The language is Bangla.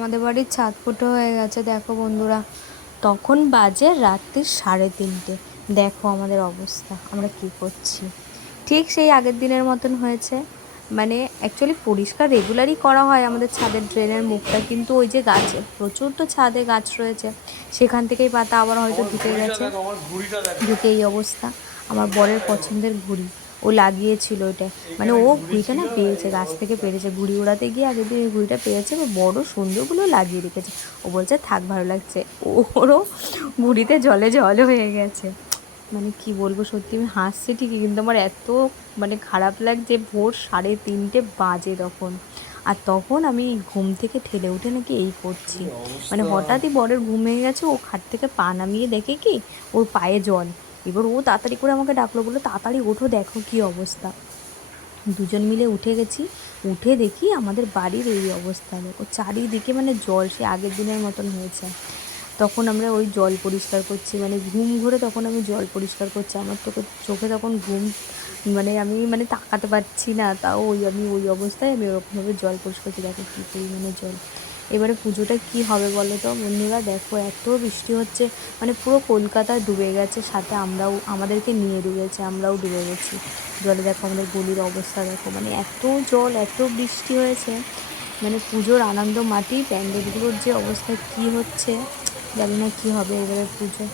আমাদের বাড়ির ছাদ ফুটো হয়ে গেছে দেখো বন্ধুরা। তখন বাজে রাত্রি 3:30। দেখো আমাদের অবস্থা, আমরা কি করছি। ঠিক সেই আগের দিনের মতন হয়েছে। মানে অ্যাকচুয়ালি পরিষ্কার রেগুলারই করা হয় আমাদের ছাদের ড্রেনের মুখটা, কিন্তু ওই যে গাছ প্রচুর তো ছাদে গাছ রয়েছে, সেখান থেকেই পাতা আবার হয়তো ঢুকে গেছে, ঢুকে এই অবস্থা। আমার বরের পছন্দের ঘুড়ি, ও লাগিয়েছিল ওটা। মানে ও ঘুড়িটা না পেয়েছে, গাছ থেকে পেরেছে, ঘুড়ি ওড়াতে গিয়ে আগের দিন ওই ঘুড়িটা পেয়েছে, বড় সুন্দরগুলো লাগিয়ে রেখেছে। ও বলছে থাক, ভালো লাগছে। ওরও ঘুড়িতে জলে জল হয়ে গেছে। মানে কি বলবো, সত্যি আমি হাসছি ঠিকই, কিন্তু আমার এত মানে খারাপ লাগছে। ভোর 3:30 বাজে তখন, আর তখন আমি ঘুম থেকে ঠেলে উঠে নাকি এই করছি। মানে হঠাৎই বরের ঘুম ভেঙে গেছে, ও খাট থেকে পা নামিয়ে দেখে কি ওর পায়ে জল। এবার ও তাড়াতাড়ি করে আমাকে ডাকলো, বললো তাড়াতাড়ি ওঠো, দেখো কি অবস্থা। দুজন মিলে উঠে গেছি, উঠে দেখি আমাদের বাড়ির এই অবস্থা। দেখো চারিদিকে মানে জল, সে আগের দিনের মতন হয়েছে। তখন আমরা ওই জল পরিষ্কার করছি, মানে ঘুম ঘরে তখন আমি জল পরিষ্কার করছি। আমার তোকে চোখে তখন ঘুম, মানে আমি মানে তাকাতে পারছি না, তাও আমি ওই অবস্থায় আমি ওরকমভাবে জল পরিষ্কার করছি। দেখো কী পরিমাণে জল। এবারে পুজোটা কি হবে বলো তো বন্ধুরা। দেখো এত বৃষ্টি হচ্ছে, মানে পুরো কলকাতা ডুবে গেছে, সাথে আমাদেরকে নিয়ে ডুবেছে, আমরাও ডুবে গেছি জলে। দেখো আমাদের গলির অবস্থা দেখো, মানে এত জল, এত বৃষ্টি হয়েছে। মানে পুজোর আনন্দ মাটি, প্যান্ডেলগুলোর যে অবস্থা কি হচ্ছে, জানি না কি হবে এবারে পুজো।